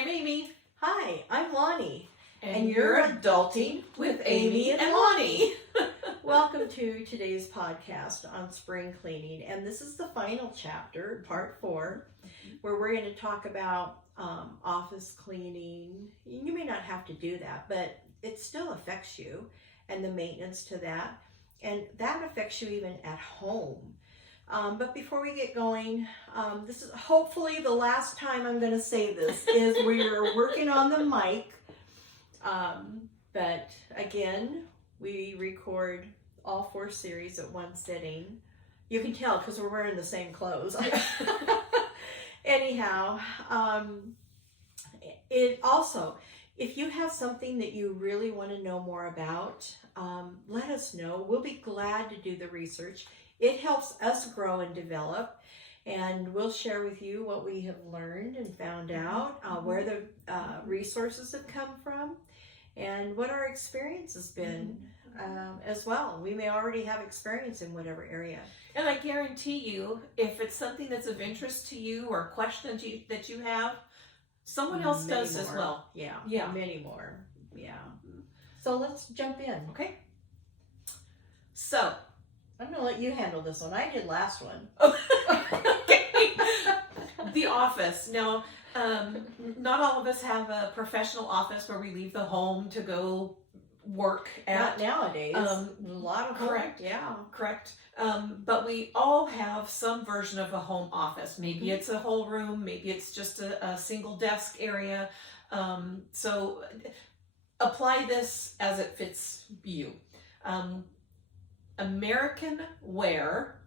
I'm Amy. Hi, I'm Lonnie. And you're Adulting with Amy and Lani. Welcome to today's podcast on spring cleaning. And this is the final chapter, part 4, where we're going to talk about office cleaning. You may not have to do that, but it still affects you and the maintenance to that. And that affects you even at home. But before we get going, this is hopefully the last time I'm going to say this, is we're working on the mic. But again, we record all 4 series at one sitting. You can tell because we're wearing the same clothes. Anyhow, it also, if you have something that you really want to know more about, let us know. We'll be glad to do the research. It helps us grow and develop, and we'll share with you what we have learned and found out, where the resources have come from, and what our experience has been as well. We may already have experience in whatever area. And I guarantee you, if it's something that's of interest to you or questions that you have, someone else does as well. Yeah, many more. Yeah. So let's jump in. Okay. So, I'm going to let you handle this one. I did last one. Okay. The office. Now, not all of us have a professional office where we leave the home to go work at. Not nowadays. A lot of correct. Home, yeah. Correct. But we all have some version of a home office. Maybe it's a whole room. Maybe it's just a single desk area. So apply this as it fits you. American Wear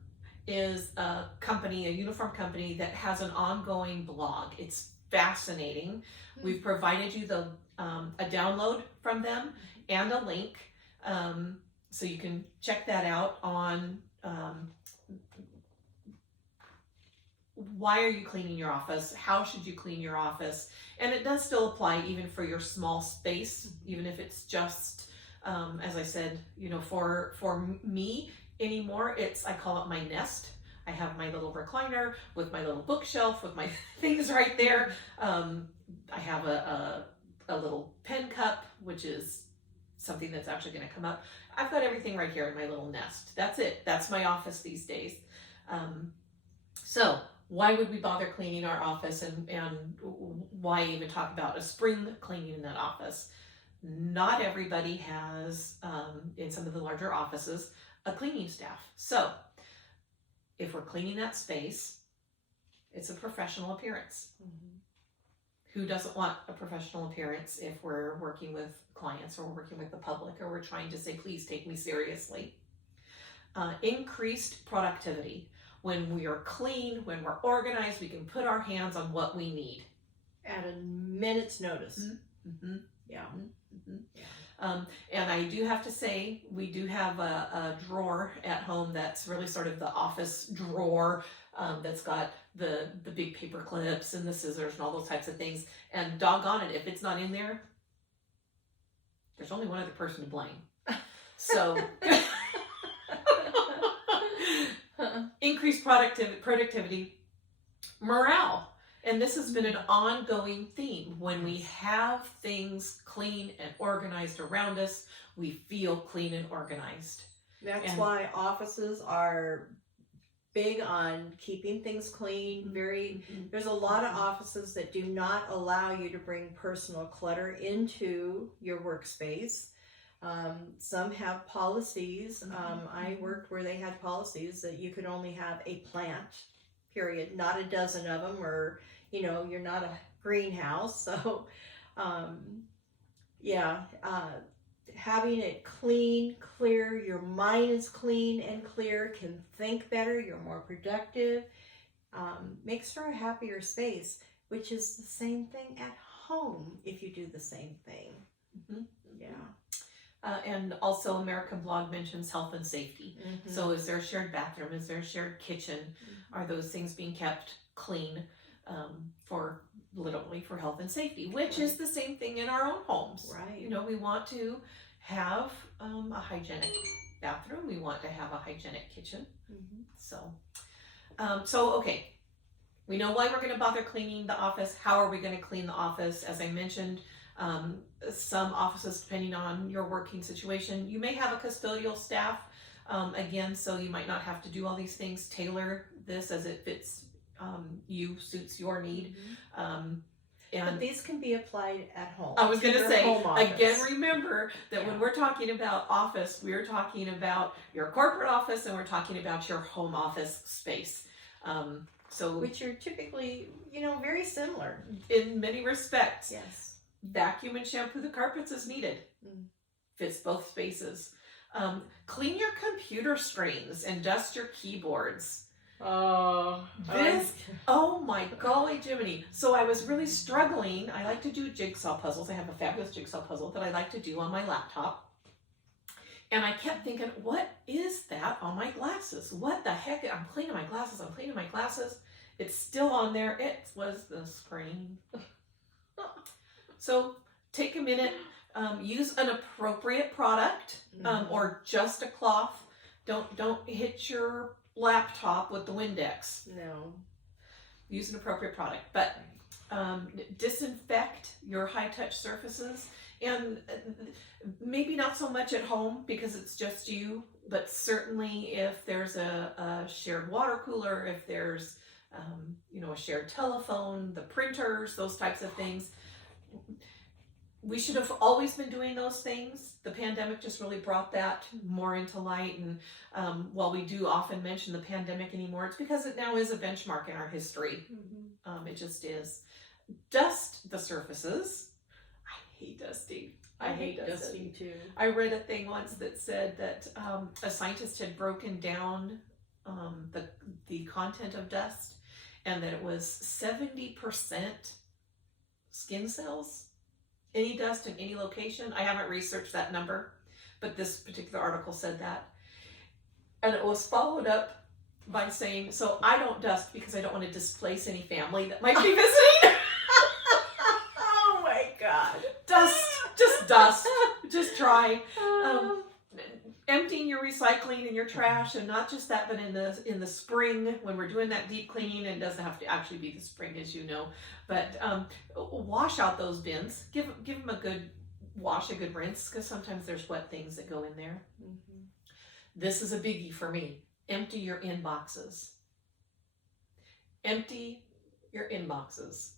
is a company, a uniform company that has an ongoing blog. It's fascinating. We've provided you a download from them and a link, so you can check that out on why are you cleaning your office? How should you clean your office? And it does still apply even for your small space, even if it's just as I said, for me anymore, I call it my nest. I have my little recliner with my little bookshelf with my things right there. I have a little pen cup, which is something that's actually going to come up. I've got everything right here in my little nest. That's it. That's my office these days. So why would we bother cleaning our office, and why even talk about a spring cleaning in that office? Not everybody has, in some of the larger offices, a cleaning staff. So if we're cleaning that space, it's a professional appearance. Who doesn't want a professional appearance if we're working with clients or we're working with the public, or we're trying to say, please take me seriously? Increased productivity. When we are clean, when we're organized, we can put our hands on what we need. At a minute's notice. Yeah. And I do have to say, we do have a drawer at home that's really sort of the office drawer, that's got the big paper clips and the scissors and all those types of things. And doggone it, if it's not in there, there's only one other person to blame. So increased productivity, morale. And this has been an ongoing theme. When we have things clean and organized around us, we feel clean and organized. That's why offices are big on keeping things clean. There's a lot of offices that do not allow you to bring personal clutter into your workspace. Some have policies. I worked where they had policies that you could only have a plant, period, not a dozen of them, or you're not a greenhouse. So having it clean, clear, your mind is clean and clear, can think better, you're more productive, makes for a happier space, which is the same thing at home if you do the same thing. And also American Blog mentions health and safety. So is there a shared bathroom? Is there a shared kitchen? Are those things being kept clean literally for health and safety, which is the same thing in our own homes. Right. We want to have a hygienic bathroom. We want to have a hygienic kitchen. So okay, we know why we're going to bother cleaning the office. How are we going to clean the office? As I mentioned, some offices, depending on your working situation, you may have a custodial staff. Again, so you might not have to do all these things. Tailor this as it fits you, suits your need. But these can be applied at home. I was going to say, again, office. remember that when we're talking about office, we're talking about your corporate office and we're talking about your home office space. Which are typically, very similar. In many respects. Yes. Vacuum and shampoo the carpets as needed. Fits both spaces. Clean your computer screens and dust your keyboards. Oh my golly Jiminy. So I was really struggling. I like to do jigsaw puzzles. I have a fabulous jigsaw puzzle that I like to do on my laptop. And I kept thinking, what is that on my glasses? What the heck? I'm cleaning my glasses. It's still on there. It was the screen. So take a minute, use an appropriate product, or just a cloth. Don't hit your laptop with the Windex. No. Use an appropriate product, but disinfect your high-touch surfaces, and maybe not so much at home because it's just you, but certainly if there's a shared water cooler, if there's a shared telephone, the printers, those types of things. We should have always been doing those things. The pandemic just really brought that more into light. And while we do often mention the pandemic anymore, it's because it now is a benchmark in our history. It just is. Dust the surfaces. I hate dusting. I hate dusting too. I read a thing once that said that a scientist had broken down the content of dust, and that it was 70% skin cells. Any dust in any location. I haven't researched that number, but this particular article said that. And it was followed up by saying, so I don't dust because I don't want to displace any family that might be visiting. Oh my God. Dust. Just try. Emptying your recycling and your trash, and not just that, but in the spring when we're doing that deep cleaning, and it doesn't have to actually be the spring, as you know, but wash out those bins. Give them a good wash, a good rinse, because sometimes there's wet things that go in there. This is a biggie for me. Empty your inboxes. Empty your inboxes,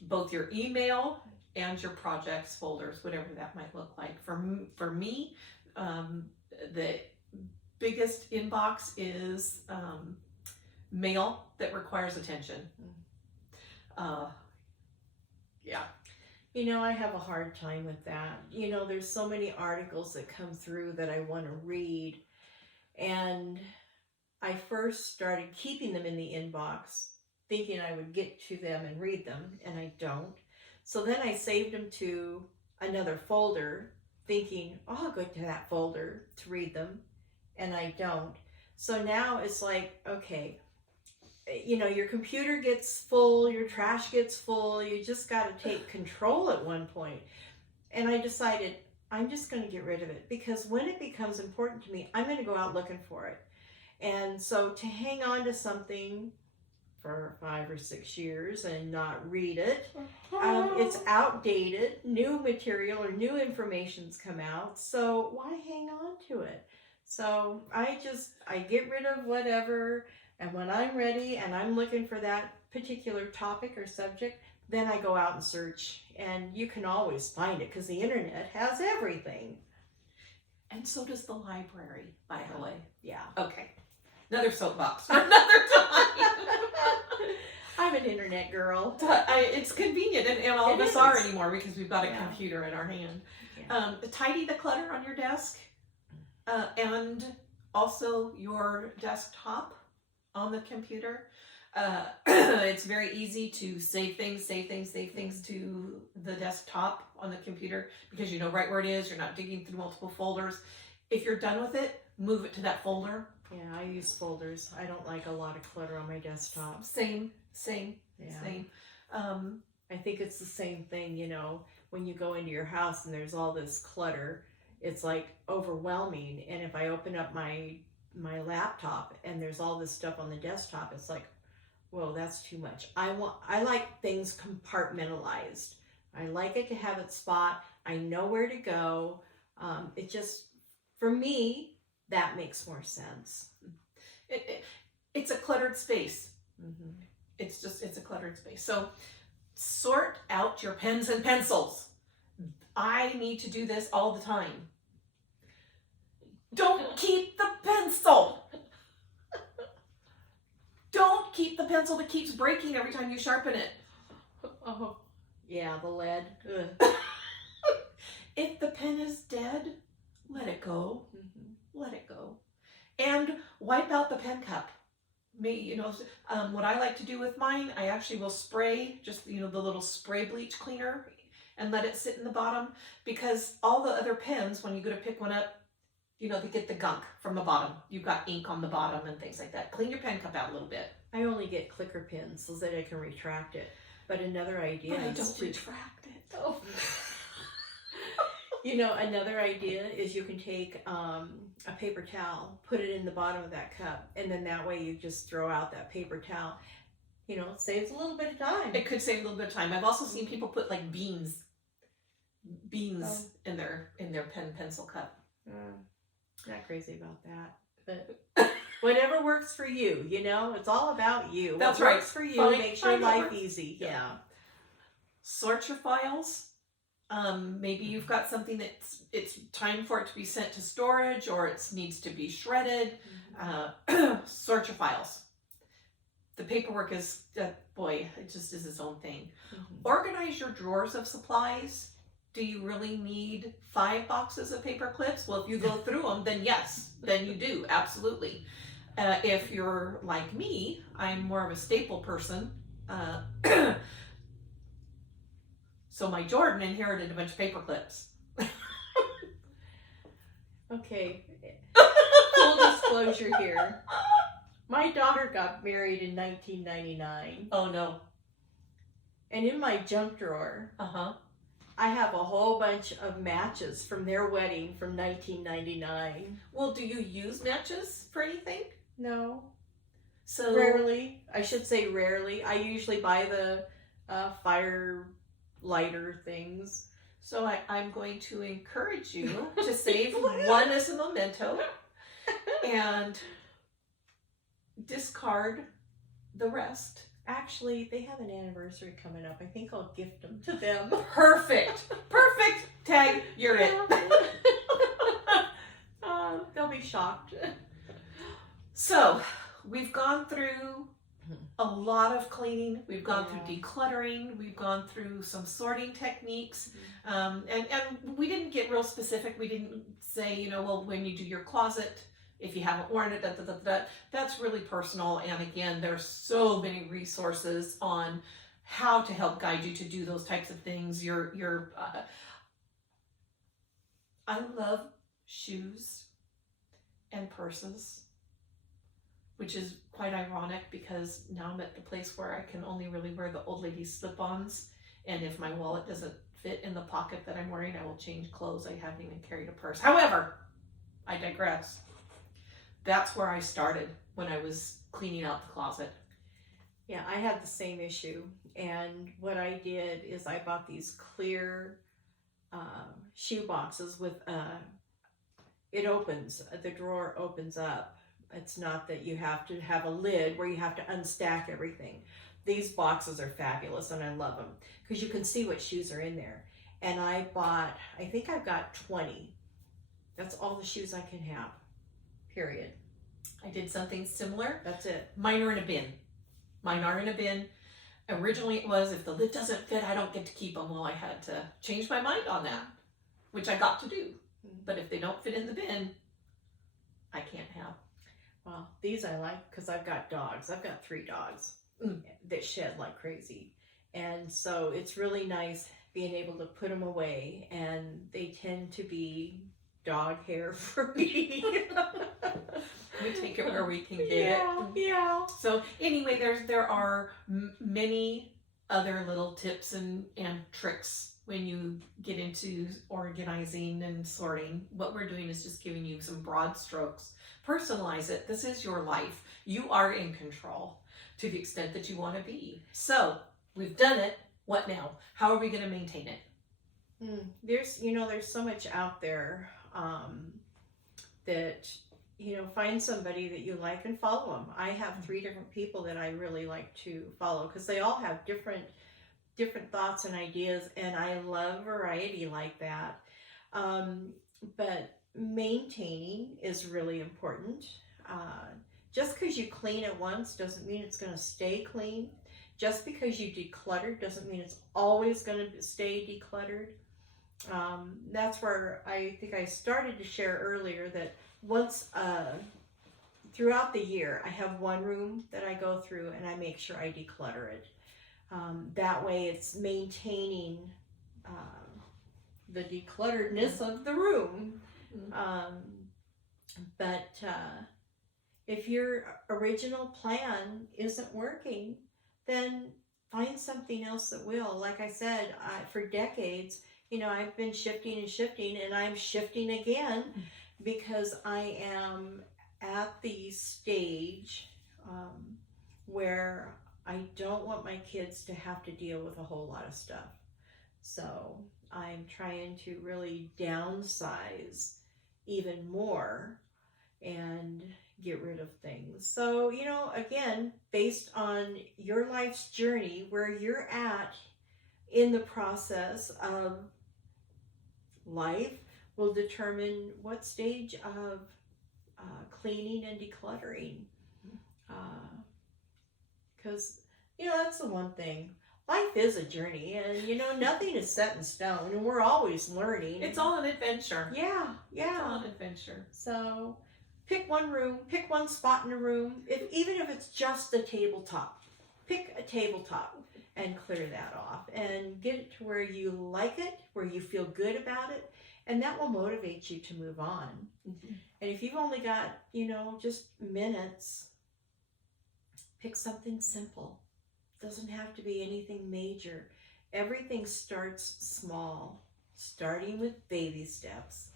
both your email and your projects folders, whatever that might look like. For me, the biggest inbox is mail that requires attention. Yeah. I have a hard time with that. There's so many articles that come through that I want to read. And I first started keeping them in the inbox, thinking I would get to them and read them, and I don't. So then I saved them to another folder, thinking, I'll go to that folder to read them, and I don't. So now it's like, okay, your computer gets full, your trash gets full, you just got to take control at one point. And I decided I'm just going to get rid of it, because when it becomes important to me, I'm going to go out looking for it. And so to hang on to something for 5 or 6 years and not read it, it's outdated, new material or new information's come out, so why hang on to it? So I get rid of whatever, and when I'm ready and I'm looking for that particular topic or subject, then I go out and search, and you can always find it because the internet has everything. And so does the library, by the way. Yeah. Okay. Another soapbox for another time. I'm an internet girl. It's convenient, and all of us are anymore because we've got a computer in our hand. Yeah. Tidy the clutter on your desk, and also your desktop on the computer. It's very easy to save things to the desktop on the computer because you know right where it is. You're not digging through multiple folders. If you're done with it, move it to that folder. Yeah, I use folders. I don't like a lot of clutter on my desktop. Same. I think it's the same thing, when you go into your house and there's all this clutter, it's like overwhelming. And if I open up my laptop and there's all this stuff on the desktop, it's like, whoa, that's too much. I like things compartmentalized. I like it to have its spot. I know where to go. It just, for me, that makes more sense. It's a cluttered space. Mm-hmm. It's a cluttered space. So sort out your pens and pencils. I need to do this all the time. Don't keep the pencil. Don't keep the pencil that keeps breaking every time you sharpen it. Oh, yeah, the lead. Ugh. If the pen is dead, let it go. Mm-hmm. Let it go. And wipe out the pen cup. What I like to do with mine, I actually will spray just, the little spray bleach cleaner and let it sit in the bottom, because all the other pens, when you go to pick one up, they get the gunk from the bottom. You've got ink on the bottom and things like that. Clean your pen cup out a little bit. I only get clicker pins so that I can retract it. But another idea But I is don't to... retract it. Oh. Another idea is you can take a paper towel, put it in the bottom of that cup, and then that way you just throw out that paper towel. It saves a little bit of time. It could save a little bit of time. I've also seen people put like beans in their pen pencil cup. Not crazy about that, but whatever works for you. It's all about you. That's what right. Works for you makes Find your what life works. easy. Yeah. Sort your files. Maybe you've got something it's time for it to be sent to storage, or it needs to be shredded. Sort your files. The paperwork is, it just is its own thing. Mm-hmm. Organize your drawers of supplies. Do you really need 5 boxes of paper clips? Well, if you go through them, then yes, then you do, absolutely. If you're like me, I'm more of a staple person. So my Jordan inherited a bunch of paper clips. Okay. Full disclosure here. My daughter got married in 1999. Oh no. And in my junk drawer, Uh-huh. I have a whole bunch of matches from their wedding from 1999. Well, do you use matches for anything? No. So Rarely. I should say rarely. I usually buy the fire lighter things. So I'm going to encourage you to save one as a memento and discard the rest. Actually, they have an anniversary coming up. I think I'll gift them to them. Perfect. Perfect. Tag, you're it. They'll be shocked. So we've gone through a lot of cleaning. We've gone through decluttering. We've gone through some sorting techniques. And we didn't get real specific. We didn't say, when you do your closet, if you haven't worn it, that's really personal. And again, there's so many resources on how to help guide you to do those types of things. I love shoes and purses, which is quite ironic because now I'm at the place where I can only really wear the old lady slip-ons. And if my wallet doesn't fit in the pocket that I'm wearing, I will change clothes. I haven't even carried a purse. However, I digress. That's where I started when I was cleaning out the closet. Yeah, I had the same issue. And what I did is I bought these clear shoe boxes with, the drawer opens up. It's not that you have to have a lid where you have to unstack everything. These boxes are fabulous and I love them because you can see what shoes are in there. And I think I've got 20. That's all the shoes I can have. Period. I did something similar. That's it. Mine are in a bin. Mine are in a bin. Originally it was, if the lid doesn't fit, I don't get to keep them. Well, I had to change my mind on that, which I got to do. But if they don't fit in the bin, I can't have. Well, these I like because I've got dogs. I've got 3 dogs that shed like crazy. And so it's really nice being able to put them away, and they tend to be dog hair free. We take it where we can get it. Yeah. So anyway, there are many other little tips and tricks when you get into organizing and sorting. What we're doing is just giving you some broad strokes. Personalize it. This is your life. You are in control. to the extent that you want to be. So we've done it. What now? How are we going to maintain it? There's so much out there that, find somebody that you like and follow them. I have 3 different people that I really like to follow because they all have different thoughts and ideas, and I love variety like that. But maintaining is really important. Just because you clean it once doesn't mean it's going to stay clean. Just because you declutter doesn't mean it's always going to stay decluttered. That's where I think I started to share earlier that once throughout the year, I have one room that I go through and I make sure I declutter it. That way it's maintaining the declutteredness of the room. But if your original plan isn't working, then find something else that will. Like I said, for decades, I've been shifting and shifting, and I'm shifting again because I am at the stage where I don't want my kids to have to deal with a whole lot of stuff. So I'm trying to really downsize even more and get rid of things. So, again, based on your life's journey, where you're at in the process of life will determine what stage of cleaning and decluttering. Because, that's the one thing. Life is a journey, and, nothing is set in stone, and we're always learning. It's all an adventure. Yeah. It's all an adventure. So pick one room, pick one spot in a room, even if it's just a tabletop. Pick a tabletop and clear that off and get it to where you like it, where you feel good about it, and that will motivate you to move on. Mm-hmm. And if you've only got, just minutes, pick something simple. Doesn't have to be anything major. Everything starts small, starting with baby steps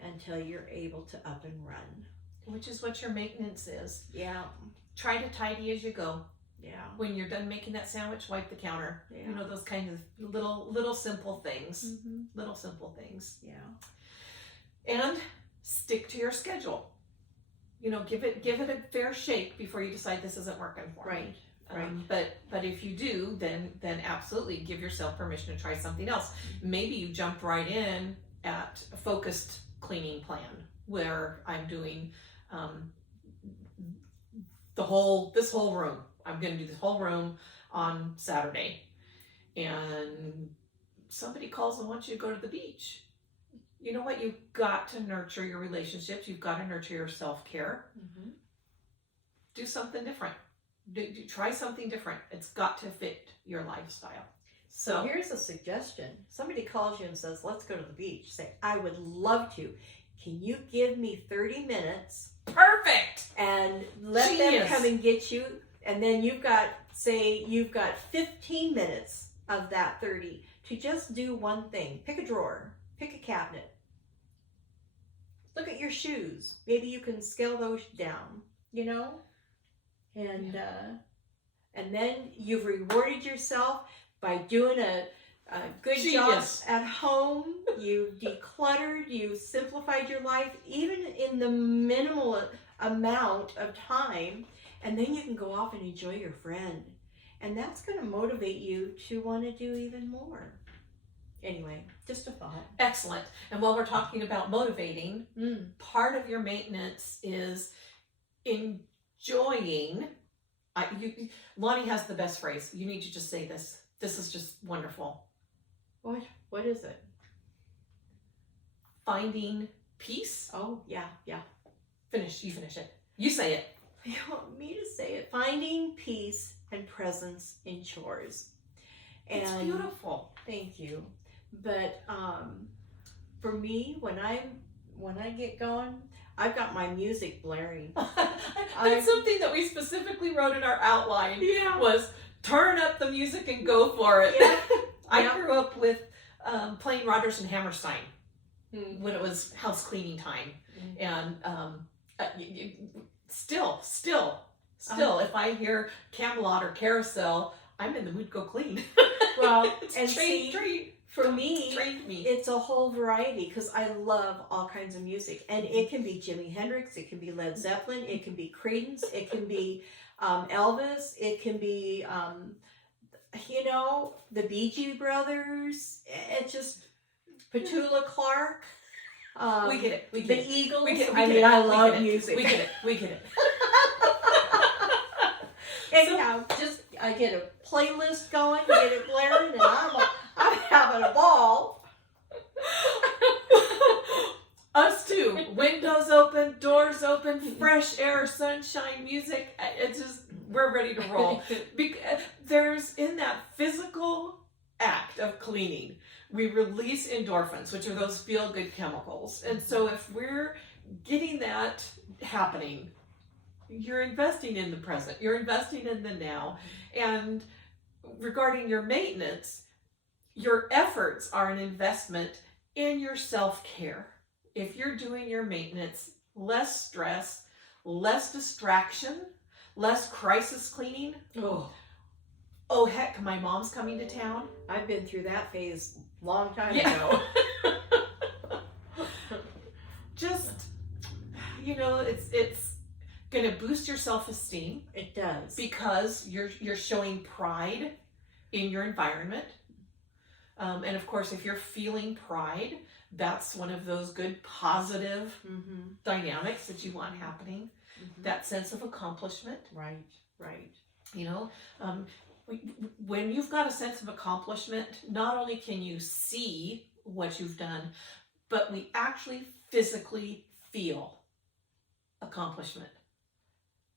until you're able to up and run. Which is what your maintenance is. Yeah. Try to tidy as you go. Yeah. When you're done making that sandwich, wipe the counter. Yeah. Those kinds of little simple things. Mm-hmm. Little simple things. Yeah. And stick to your schedule. Give it a fair shake before you decide this isn't working for me. Right. But if you do, then absolutely give yourself permission to try something else. Maybe you jump right in at a focused cleaning plan where I'm doing this whole room. I'm going to do this whole room on Saturday, and somebody calls and wants you to go to the beach. You know what? You've got to nurture your relationships. You've got to nurture your self-care. Mm-hmm. Do something different. Try something different. It's got to fit your lifestyle. So here's a suggestion. Somebody calls you and says, let's go to the beach. Say, I would love to. Can you give me 30 minutes? Perfect! And let them come and get you. And then you've got 15 minutes of that 30 to just do one thing. Pick a drawer. Pick a cabinet. Look at your shoes. Maybe you can scale those down, And then you've rewarded yourself by doing a good job at home. You've decluttered, you've simplified your life, even in the minimal amount of time. And then you can go off and enjoy your friend. And that's going to motivate you to want to do even more. Anyway, just a thought. Excellent. And while we're talking about motivating, part of your maintenance is enjoying. Lonnie has the best phrase. You need to just say this. This is just wonderful. What is it? Finding peace. Oh, yeah. You finish it. You say it. You want me to say it. Finding peace and presence in chores. It's beautiful. Thank you. But for me, when I get going, I've got my music blaring. That's something that we specifically wrote in our outline. Yeah. Was turn up the music and go for it. Yeah. I grew up with playing Rodgers and Hammerstein when it was house cleaning time, and still Still, if I hear Camelot or Carousel, I'm in the mood to go clean. Well, It's and trained for me, me. it's a whole variety because I love all kinds of music, and it can be Jimi Hendrix, it can be Led Zeppelin, it can be Creedence, it can be Elvis, it can be the Bee Gees brothers. It just Petula Clark. We get it. We get the it. Eagles. We get it. I mean, I love music. We get it. We get it. Anyhow, I get a playlist going, get it blaring, and I'm having a ball. Us too. Windows open, doors open, fresh air, sunshine, music. It's just, we're ready to roll. Because there's, in that physical act of cleaning, we release endorphins, which are those feel-good chemicals. And so if we're getting that happening, you're investing in the present, you're investing in the now. And regarding your maintenance, your efforts are an investment in your self-care. If you're doing your maintenance, less stress, less distraction, less crisis cleaning. Oh heck, my mom's coming to town. I've been through that phase long time Yeah. ago. Just, it's going to boost your self-esteem. It does. Because you're showing pride in your environment. And of course, if you're feeling pride, that's one of those good positive dynamics that you want happening. That sense of accomplishment. Right. When you've got a sense of accomplishment, not only can you see what you've done, but we actually physically feel accomplishment.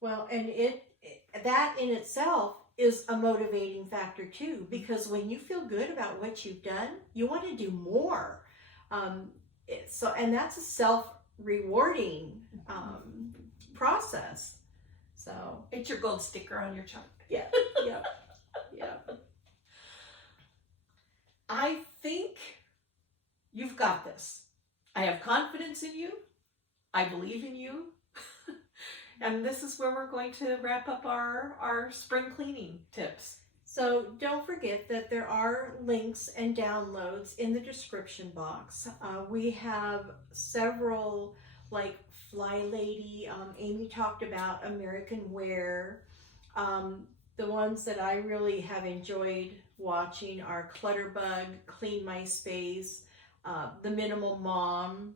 Well, and that in itself is a motivating factor too, because when you feel good about what you've done, you want to do more. And that's a self-rewarding process. So it's your gold sticker on your chart. Yeah. I think you've got this. I have confidence in you. I believe in you. And this is where we're going to wrap up our spring cleaning tips. So don't forget that there are links and downloads in the description box. We have several, like Fly Lady. Amy talked about American Wear. The ones that I really have enjoyed watching are Clutterbug, Clean My Space, The Minimal Mom.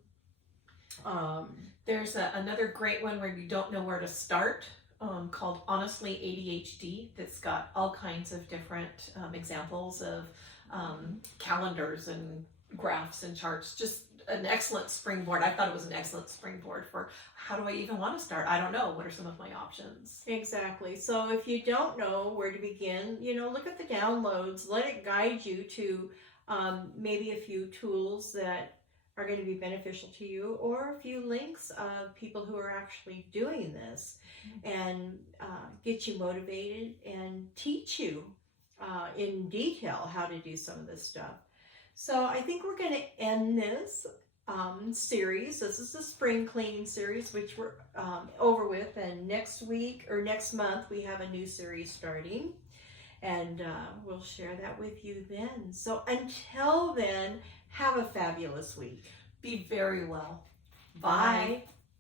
There's another great one where you don't know where to start, called Honestly ADHD, that's got all kinds of different examples of calendars and graphs and charts. Just an excellent springboard. I thought it was an excellent springboard for how do I even want to start? I don't know. What are some of my options? Exactly. So if you don't know where to begin, look at the downloads. Let it guide you to maybe a few tools that are going to be beneficial to you, or a few links of people who are actually doing this and get you motivated and teach you in detail how to do some of this stuff. So I think we're going to end this series. This is the spring cleaning series, which we're over with, and next week or next month we have a new series starting, and we'll share that with you then. So until then, have a fabulous week. Be very well. Bye. Bye.